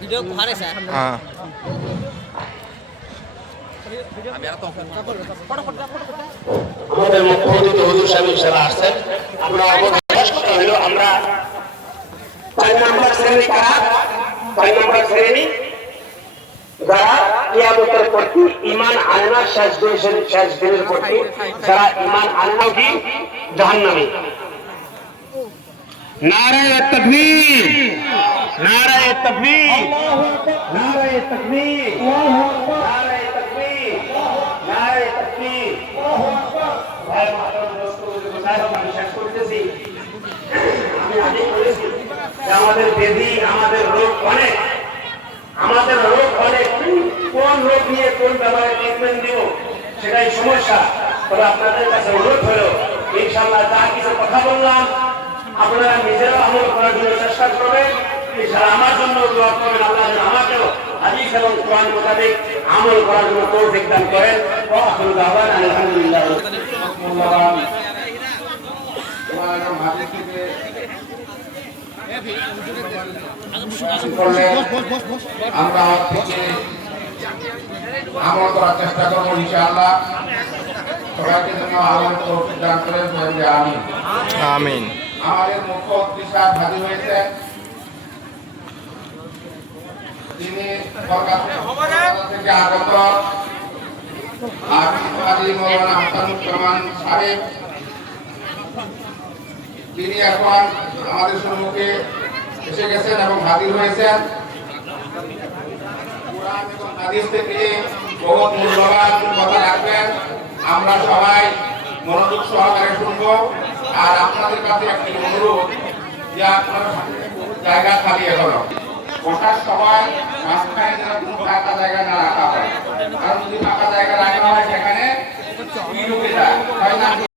Video ভারে sir হ্যাঁ আমাদের মুখ্যমন্ত্রী হুজুর সাহেব সাহেব আসছেন। আমরা কথা হলো আমরা 4 নম্বর শ্রেণী কারা 4 নম্বর শ্রেণী যারা কিয়ামতের প্রতি ঈমান আনে না, শেষ দিনের প্রতি যারা ঈমান আনে না কি জাহান্নামী। নারায়ে তাকবীর, নারায়ে তাকবীর, নারায়ে তাকবীর, নারায়ে তাকবীর, নারায়ে তাকবীর। আমাদের বেদি, আমাদের রোগ অনেক, আমাদের রোগ অনেক। কোন রোগ নিয়ে কোন ব্যাপারে ট্রিটমেন্ট দিব সেটাই সমস্যা। তবে আপনাদের কাছে অনুরোধ হলো ইনশাআল্লাহ যা কিছু কথা বললাম আপনারা নিজেরা আমল করার জন্য চেষ্টা করবেন। ইনশাআল্লাহ আমার জন্য দোয়া করবেন, আল্লাহ যেন আমাকেও হাদিস এবং কোরআন মোতাবেক আমল করার জন্য তৌফিক দান করেন। ওয়া আখিরু দাওয়ানা আলহামদুলিল্লাহ। আমরা আমল করার চেষ্টা করবো ইনশাআল্লাহ। সবাইকে যেন আমল তৌফিক দান করেন। আমিন আমিন। আমাদের মুখ্য অতিথি সাহেব হাজির হয়েছে, তিনি কলকাতা থেকে আগত মৌলানা হাসানুজ্জামান সাহেব। তিনি এখন আমাদের সম্মুখে এসে গেছেন এবং হাজির হয়েছেন। কোরআন এবং হাদিস থেকে বহুত মূল্যবান কথা রাখবেন। আমরা সবাই মনোযোগ সহকারে শুনবো। আর আপনাদের কাছে একটি অনুরোধ যে আপনারা জায়গা খালি এখনো বসার সময় মাঝখানে যেন কোনো ফাঁকা জায়গা না